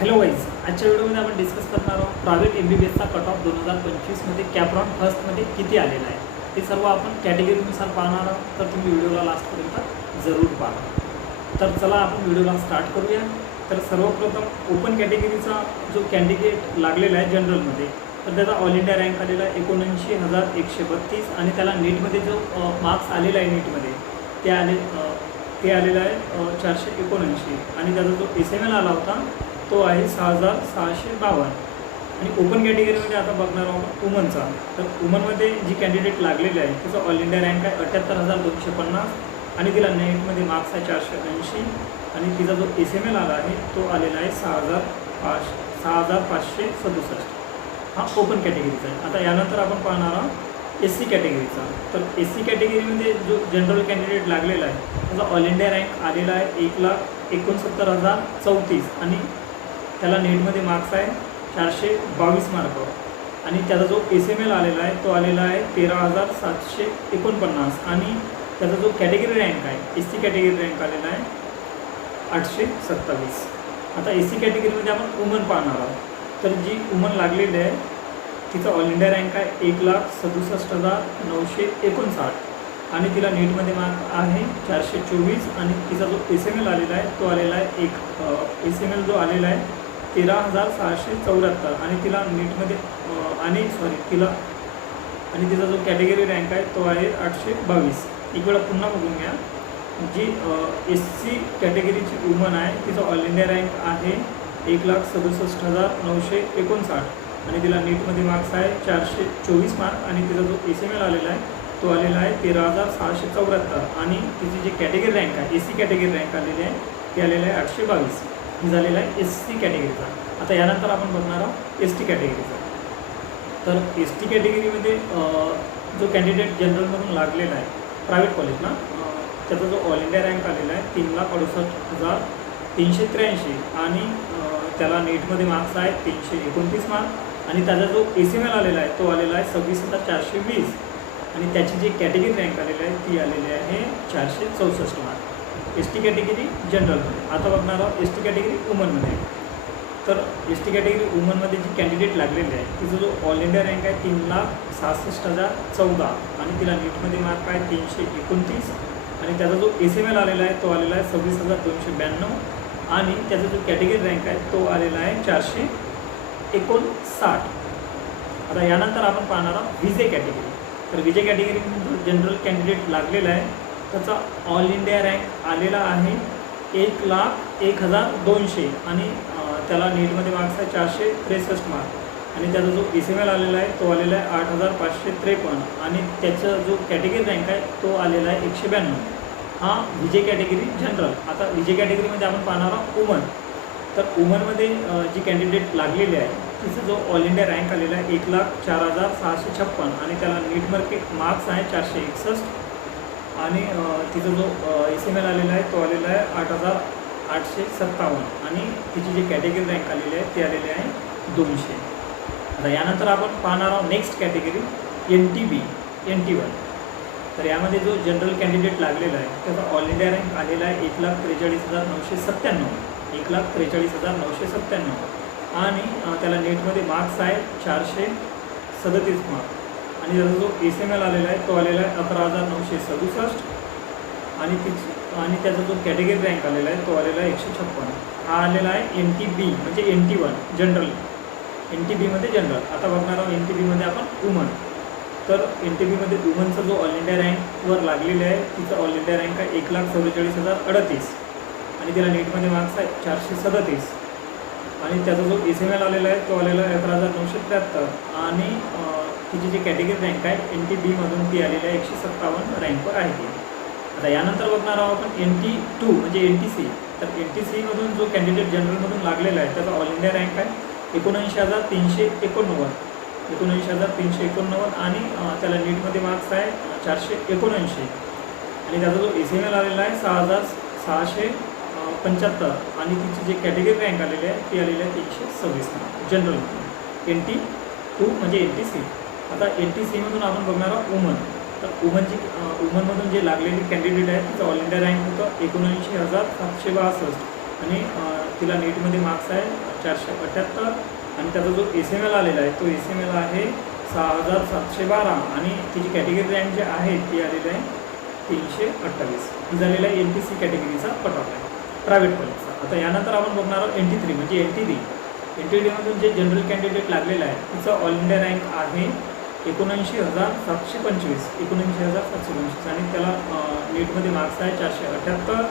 Hello wise आजच्या व्हिडिओमध्ये आपण डिस्कस करणार आहोत प्रायव्हेट MBBSचा कट ऑफ 2025मध्ये कॅप राऊंड फर्स्टमध्ये किती आलेला आहे ते सर्व आपण कॅटेगरीनुसार पाहणार आहोत. तर तुम्ही व्हिडिओला लास्टपर्यंत जरूर पहा. तर चला आपण व्हिडिओला स्टार्ट करूया. तर सर्वप्रथम ओपन कॅटेगरीचा जो कॅन्डिडेट लागलेला आहे जनरलमध्ये, तर त्याचा ऑल इंडिया रँक आलेला आहे 79,132 आणि त्याला नीटमध्ये जो मार्क्स आलेला आहे नीटमध्ये ते आलेलं आहे 479 आणि त्याचा जो SML आला होता तो आहे 6,652. आणि ओपन कॅटेगरीमध्ये आता बघणार आहोत वुमनचा. तर वुमनमध्ये जी कॅन्डिडेट लागलेली आहे तिचा ऑल इंडिया रँक आहे 78,250 आणि तिला नेटमध्ये मार्क्स आहे 480 आणि तिचा जो SML आला आहे तो आलेला आहे 6,567. हा ओपन कॅटेगरीचा आहे. आता यानंतर आपण पाहणार आहोत SC कॅटेगरीचा. तर SC कॅटेगरीमध्ये जो जनरल कॅन्डिडेट लागलेला आहे त्याचा ऑल इंडिया रँक आलेला आहे 1,69,034 आणि त्याला नेटमध्ये मार्क्स आहे 422 मार्क आणि त्याचा जो SML आलेला आहे तो आलेला आहे 13,749 आणि त्याचा जो कॅटेगरी रँक आहे SC कॅटेगरी रँक आलेला आहे 827. आता SC कॅटेगरीमध्ये आपण वुमन पाहणार आहोत. तर जी वुमन लागलेली आहे तिचा ऑल इंडिया रँक आहे 1,67,959 आणि तिला नीटमध्ये मार्क आहे 424 आणि तिचा जो SML आलेला आहे तो आलेला आहे SML जो आलेला आहे 13,674 आणि तिला नीटमध्ये तिचा जो कॅटेगरी रँक आहे तो आहे 822. एक वेळा पुन्हा बघून घ्या. जी SC कॅटेगरीची वुमन आहे तिचा ऑल इंडिया रँक आहे 1,67,959 आणि तिला नीटमध्ये मार्क्स आहे 424 मार्क आणि तिचा जो SML आलेला आहे तो आलेला आहे 13,674 आणि तिची जी कॅटेगरी रँक आहे SC कॅटेगरी रँक आलेली आहे ती आलेली आहे 822. ही झालेला आहे SC कॅटेगरीचा. आता यानंतर आपण बघणार आहोत ST कॅटेगरीचा. तर ST कॅटेगरीमध्ये जो कॅन्डिडेट जनरलमधून लागलेला आहे प्रायव्हेट कॉलेजला त्याचा जो ऑल इंडिया रँक आलेला आहे 3,68,383 आणि त्याला नीटमध्ये मार्क्स आहे 329 मार्क आणि त्याचा जो SML आलेला आहे तो आलेला आहे 26,420 आणि त्याची जी कॅटेगरी रँक आलेली आहे ती आलेली आहे 464 मार्क. ST category जनरलमध्ये. आता बघणार आहोत ST कॅटेगरी वुमनमध्ये. तर ST कॅटेगरी वुमनमध्ये जी कॅन्डिडेट लागलेली आहे तिचा जो ऑल इंडिया रँक आहे 3,66,014 आणि तिला नीटमध्ये मार्क आहे 329 आणि त्याचा जो SML आलेला आहे तो आलेला आहे 26,292 आणि त्याचा जो कॅटेगरी रँक आहे तो आलेला आहे 459. आता यानंतर आपण पाहणार आहोत विजे कॅटेगरी. तर विजे कॅटेगरीमध्ये जो जनरल कॅन्डिडेट लागलेला आहे त्याचा ऑल इंडिया रँक आलेला आहे 1,01,200 आणि त्याला नीटमध्ये मार्क्स आहे 463 मार्क आणि त्याचा जो SML आलेला आहे तो आलेला आहे 8,553 आणि त्याचा जो कॅटेगरी रँक आहे तो आलेला आहे 192. हा विजे कॅटेगरी जनरल. आता विजे कॅटेगरीमध्ये आपण पाहणार आहोत वुमन. तर वुमनमध्ये जी कॅन्डिडेट लागलेली आहे तिचा जो ऑल इंडिया रँक आलेला आहे 1,04,656 आणि त्याला नीटमध्ये मार्क्स आहे 461 आणि तिचा जो SML आलेला आहे तो आलेला आहे 8,857 आणि तिची जी कॅटेगरी रँक आलेली आहे ती आलेली आहे 200. आता यानंतर आपण पाहणार आहोत नेक्स्ट कॅटेगरी NT1. तर यामध्ये जो जनरल कॅन्डिडेट लागलेला आहे त्याचा ऑल इंडिया रँक आलेला आहे 1,43,997 आणि त्याला नीटमध्ये मार्क्स आहे 437 मार्क आणि त्याचा जो SML आलेला आहे तो आलेला आहे 11,967 आणि त्याचा जो कॅटेगरी रँक आलेला आहे तो आलेला आहे 156. हा आलेला आहे NTB म्हणजे NT1 जनरल. NTBमध्ये जनरल. आता बघणार आहोत NTBमध्ये आपण वुमन. तर NTBमध्ये वुमनचा जो ऑल इंडिया रँकवर लागलेला आहे तिचा ऑल इंडिया रँक आहे 1,44,038 आणि तिला नीटमध्ये मार्क्स आहे 437 आणि त्याचा जो SML आलेला आहे तो आलेला आहे 11,973 आणि तिची जी कॅटेगरी रँक आहे NTBमधून ती आलेली आहे 157 रँकवर आहे ती. आता यानंतर बघणार आहोत आपण NT2 म्हणजे NTC. तर NTCमधून जो कॅन्डिडेट जनरलमधून लागलेला आहे त्याचा ऑल इंडिया रँक आहे 79,389 आणि त्याला नीटमध्ये मार्क्स आहे 479 आणि त्याचा जो SML आलेला आहे 6,675 आणि तिची जी कॅटेगरी रँक आलेली आहे ती आलेली आहे 326 जनरलमध्ये. NT2 म्हणजे NTC. आता NTCमधून आपण बघणार आहोत वुमन. तर वुमनमधून जे लागलेली कॅन्डिडेट आहे तिचा ऑल इंडिया रँक होतं 79,762 आणि तिला नीटमध्ये मार्क्स आहे 478 आणि त्याचा जो SML आलेला आहे तो SML आहे 6712 आणि तिची कॅटेगरी रँक जे आहे ती आलेली आहे 328. ही झालेला आहे NTC कॅटेगरीचा कट ऑफ आहे प्रायव्हेट कॉलेजचा. आता यानंतर आपण बघणार आहोत NT3 म्हणजे NTDमधून जे जनरल कॅन्डिडेट लागलेलं आहे तिचं ऑल इंडिया रँक आहे 79,725 आणि त्याला नीटमध्ये मार्क्स आहे 478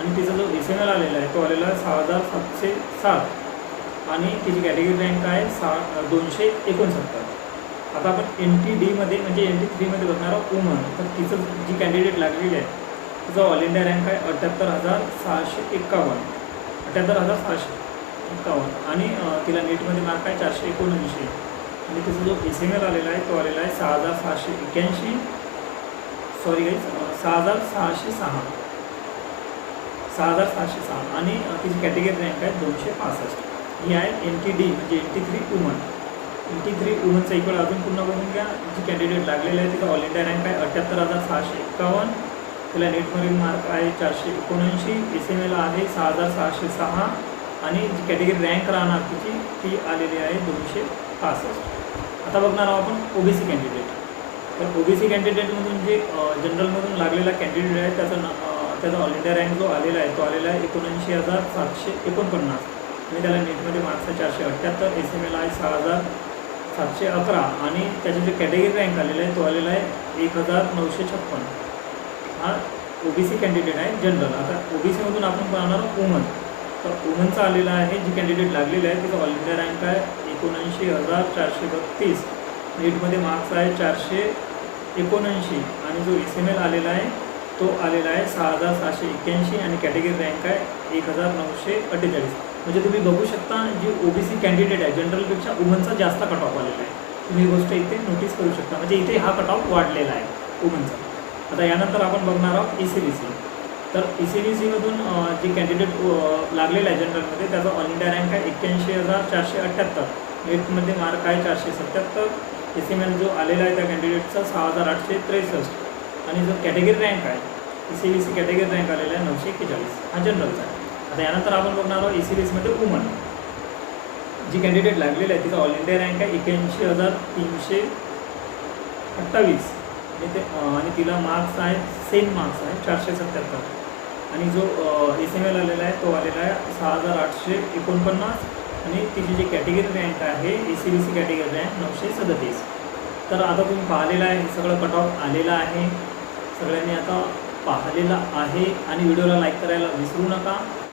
आणि तिचा जो SML आलेला आहे तो आलेला आहे 6707 आणि तिची कॅटेगरी रँक आहे 269. आता आपण NTDमध्ये म्हणजे NT3मध्ये बघणार आहोत वुमन. तर तिचं जी कॅन्डिडेट लागलेली आहे तिचा ऑल इंडिया रँक आहे 78,651 आणि तिला नीटमध्ये मार्क आहे 479 आणि तिचा जो SML आलेला आहे तो आलेला आहे 6,681 6,606 आणि तिची कॅटेगरी रँक आहे 265. ही आहे NTD म्हणजे NT3 वुमन. NT3 वुमनचा इकडे अजून पुन्हा बघून घ्या. जी कॅन्डिडेट लागलेली आहे तिचा ऑल इंडिया रँक आहे 78,651, तिला नीटमध्ये मार्क आहे 479, SML आहे 6,606 आणि जी कॅटेगरी रँक राहणार तिची ती आलेली आहे 265. आता बघणार आहोत आपण OBC कॅन्डिडेट. तर OBC कॅन्डिडेटमधून जे जनरलमधून लागलेला कॅन्डिडेट आहे त्याचा ऑल इंडिया रँक जो आलेला आहे तो आलेला आहे 79,749 आणि त्याला नीटमध्ये मार्क्स आहे 478, SML आहे 6,711 आणि त्याची जे कॅटेगरी रँक आलेला आहे तो आलेला आहे 1,956. हा OBC कॅन्डिडेट आहे जनरल. आता OBCमधून आपण पाहणार आहोत वुमन. तर वुमनचा आलेला आहे जी कॅन्डिडेट लागलेली आहे तिचा ऑल इंडिया रँक आहे 79,432, नीटमध्ये मार्क्स आहे 479 आणि जो SML आलेला आहे तो आलेला आहे 6,781 आणि कॅटेगरी रँक आहे 1,948. म्हणजे तुम्ही बघू शकता जी OBC कॅन्डिडेट आहे जनरलपेक्षा वुमनचा जास्त कट ऑफ आलेला आहे. तुम्ही ही गोष्ट इथे नोटीस करू शकता. म्हणजे इथे हा कट ऑफ वाढलेला आहे वुमनचा. आता यानंतर आपण बघणार आहोत ECBC. तर ECBCमधून जे कॅन्डिडेट लागलेलं आहे जनरलमध्ये त्याचा ऑल इंडिया रँक आहे 81,478, नीटमध्ये मार्क आहे 477, SML जो आलेला आहे त्या कॅन्डिडेटचा 6,863 आणि जो कॅटेगरी रँक आहे ECBC कॅटेगरी रँक आलेला आहे 941. हा जनरलचा आहे. आता यानंतर आपण बघणार आहोत ECBCमध्ये वुमन. जी कॅन्डिडेट लागलेली आहे तिचा ऑल इंडिया रँक आहे 81,328 आणि तिला मार्क्स आहे सेम मार्क्स आहे 477 आणि जो SML आलेला आहे तो आलेला आहे 6,849 आणि तिची जी कॅटेगरी रँक आहे ECBC कॅटेगरी रँक 937. तर आता तुम्ही पाहिलेलं आहे हे सगळं कट ऑफ आलेलं आहे. सगळ्यांनी आता पाहिलेलं आहे आणि व्हिडिओला लाईक करायला विसरू नका.